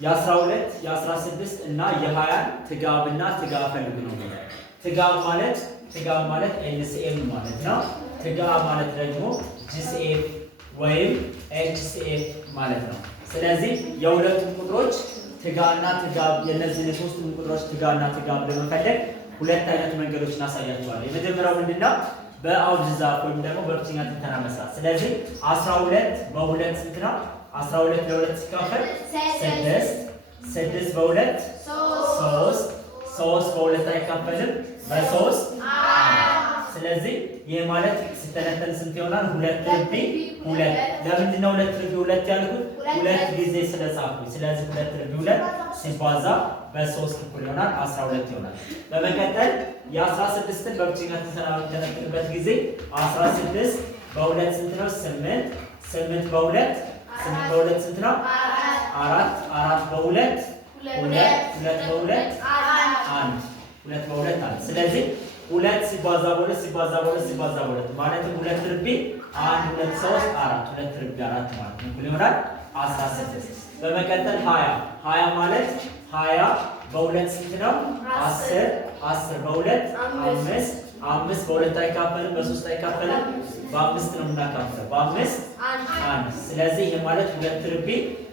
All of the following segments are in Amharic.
የ12 የ16 እና የ20 ትጋብና ትጋብ ፈልጉ ነው። ትጋብ ማለት ኤልሲኤም ማለት ነው። ትጋብ ማለት ደግሞ ጂሲኤፍ ወይም ኤችሲኤፍ ማለት ነው። ስለዚህ የሁለቱም ቁጥሮች ትጋና ትጋብ የነዚህ የሶስቱም ቁጥሮች ትጋና ትጋብ ለመፈለግ ሁለት አይነት መንገዶች እናሳያቸዋለን። የመጀመሪያው ምንድነው? በአውድ ዛፍ ወይም ደግሞ በብቸኛ ትንተና መስራት። ስለዚህ 12 በ2 ስንት ነው? 12 ለ2 ሲካፈል 6 6 በ2 3 3 በ2 አይካፈልም በ3 ስለዚህ ይሄ ማለት ሲተነተን ስንት ይሆናል? 2 ርቢ 2 ለምንድን ነው 2 ርቢ 2 ያልኩት? ሁለት ጊዜ ስለጻፍኩኝ። ስለዚህ 2 ርቢ 2 ሲባዛ በ3 እኩል ይሆናል 12 ይሆናል። በመቀጠል የ16ን በብቸኛ ትንተና በምንተነትንበት ጊዜ 16 በ2 ስንት ነው? 8 8 በ2 8 በ2 ስንት ነው? 4 4 በ2 2 2 በ2 1 2 በ2 1 ስለዚህ 2 ሲባዛ በ2 ሲባዛ በ2 ሲባዛ በ2 ማለትም 2 ርቢ 1 2 3 4 2 ርቢ 4 ማለት ነው እኩል ይሆናል 16። በመቀጠል 20 ማለት 20 በ2 ስንት ነው? 10 10 በ2 5 5 በ2 አይካፈልም በ3 አይካፈልም በ5 ነው የምናካፍለው በ5 1 ስለዚህ ይሄ ማለት 2 ርቢ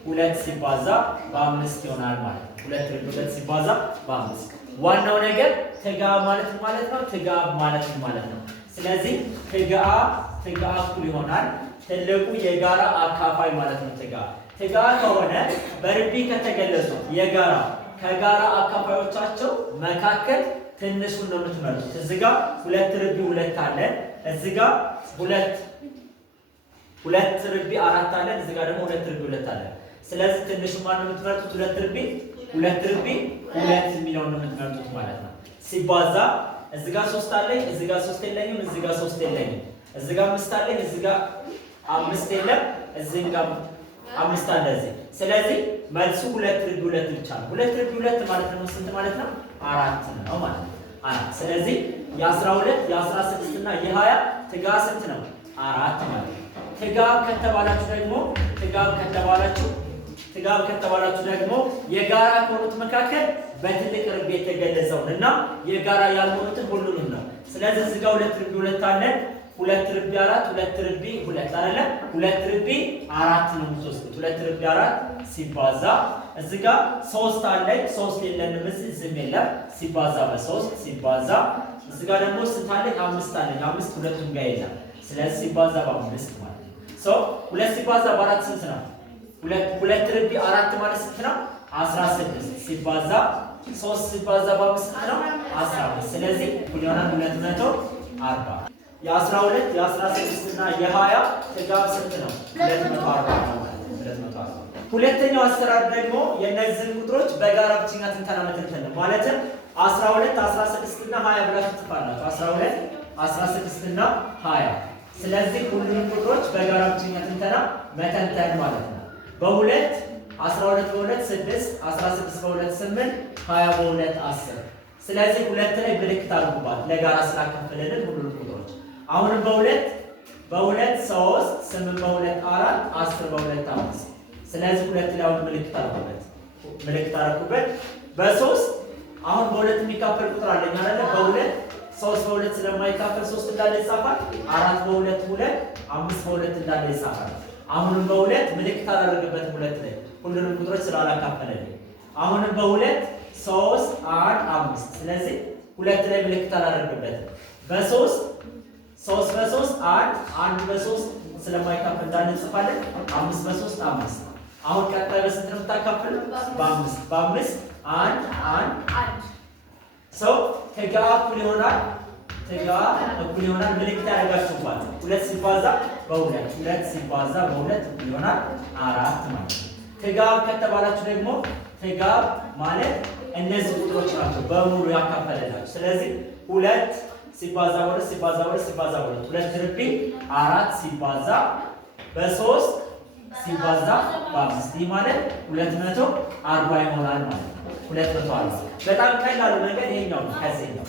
2 ሲባዛ በ5 ይሆናል ማለት ነው። 2 ርቢ 2 ሲባዛ በ5 ዋናው ነገር ትጋብ ማለት ነው። ትጋብ ማለት ነው። ስለዚህ ትጋብ እኩል ይሆናል ትልቁ የጋራ አካፋይ ማለት ነው። ትጋብ ከሆነ በርቢ ከተገለጹ ከጋራ አካፋዮቻቸው መካከል ትንሹን ነው የምትመርጡት። እዚህ ጋር 2 ርቢ 2 አለ፣ እዚህ ጋር 2 ርቢ 4 አለ፣ እዚህ ጋር ደግሞ 2 ርቢ 2 አለ። ስለዚህ ትንሹ ማን ነው የምትመርጡት? 2 ርቢ 2 የሚለውን ነው የምትመርጡት ማለት ነው። ሲባዛ እዚህ ጋር 3 አለኝ፣ እዚህ ጋር 3 የለኝም፣ እዚህ ጋር 3 የለኝም፣ እዚህ ጋር 5 አለኝ፣ እዚህ ጋር 5 የለም፣ እዚህ ጋር 5 አለ እዚህ። ስለዚህ መልሱ 2 ርቢ 2 ብቻ ነው። 2 ርቢ 2 ማለት ነው ስንት ማለት ነው? 4 ነው ማለት ነው። 4 ስለዚህ የ12 የ16 እና የ20 ትጋብ ስንት ነው? 4 ማለት ነው። ትጋብ ከተባላችሁ ደግሞ የጋራ ከሆኑት መካከል በትልቅ ርቢ የተገለጸውን እና የጋራ ያልሆኑትን ሁሉንም ነው። ስለዚህ እዚህ ጋር 2 ርቢ 2 አለ፣ 2 ርቢ 4 2 ርቢ 2 አይደለ? 2 ርቢ 4 ነው የምትወስዱት። 2 ርቢ 4 ሲባዛ እዚህ ጋር 3 አለ፣ 3 የለንም እዚህም የለም፣ ሲባዛ በ3 ሲባዛ እዚህ ጋር ደግሞ ስንት አለ? 5 አለ፣ 5 ሁለቱም ጋር የለም። ስለዚህ ሲባዛ በ5 ማለት ነው። 2 ሲባዛ በ4 ስንት ነው? 2 ርቢ 4 ማለት ስንት ነው? 16 ሲባዛ 3 ሲባዛ በ5 ስንት ነው? 15 ስለዚህ እኩል ይሆናል 240። የ12 የ16 እና የ20 ትጋብ ስንት ነው? 240 ነው ማለት ነው። 240 ሁለተኛው አሰራር ደግሞ የእነዚህን ቁጥሮች በጋራ ብቸኛ ትንተና መተንተን ነው። ማለትም 12 16 እና 20 ብላችሁ ትጽፋላችሁ። 12 16 እና 20 ስለዚህ ሁሉንም ቁጥሮች በጋራ ብቸኛ ትንተና መተንተን ማለት ነው። በ2 12 በ2 6 16 በ2 8 20 በ2 10 ስለዚህ 2 ላይ ምልክት አድርጉባት ለጋራ ስላካፈለልን ሁሉንም ቁጥሮች። አሁንም በ2 3 8 በ2 4 10 በ2 5 ስለዚህ 2 ላይ አሁን ምልክት አድርጉበት። በ3 አሁን በ2 የሚካፈል ቁጥር አለኝ አይደለ? በ2 3 በ2 ስለማይካፈል 3 እንዳለ ይጻፋል። 4 በ2 2 5 በ2 እንዳለ ይጻፋል። አሁንም በ2 ምልክት አላደረገበትም 2 ላይ ሁሉንም ቁጥሮች ስላላካፈለልኝ። አሁንም በ2 3 1 5 ስለዚህ 2 ላይ ምልክት አላደረገበትም። በ3 3 በ3 1 በ3 ስለማይካፈል እንዳለ እንጽፋለን። 5 በ3 5 አሁን ቀጣይ በስንት ነው የምታካፍሉ? በ5 1 1 ትጋብ እኩል ይሆናል ምልክት ያደርጋችሁባት 2 ሲባዛ በ2 2 ሲባዛ በ2 እኩል ይሆናል 4 ማለት ነው። ትጋብ ከተባላችሁ ደግሞ ትጋብ ማለት እነዚህ ቁጥሮች ናቸው በሙሉ ያካፈለላችሁ። ስለዚህ 2 ሲባዛ በ2 ሲባዛ በ2 ሲባዛ በ2 2 ርቢ 4 ሲባዛ በ3 ሲባዛ በ5 ይህ ማለት 240 ይሆናል ማለት ነው። 240 በጣም ቀላሉ መንገድ ይሄኛው ነው። ከዚህ ነው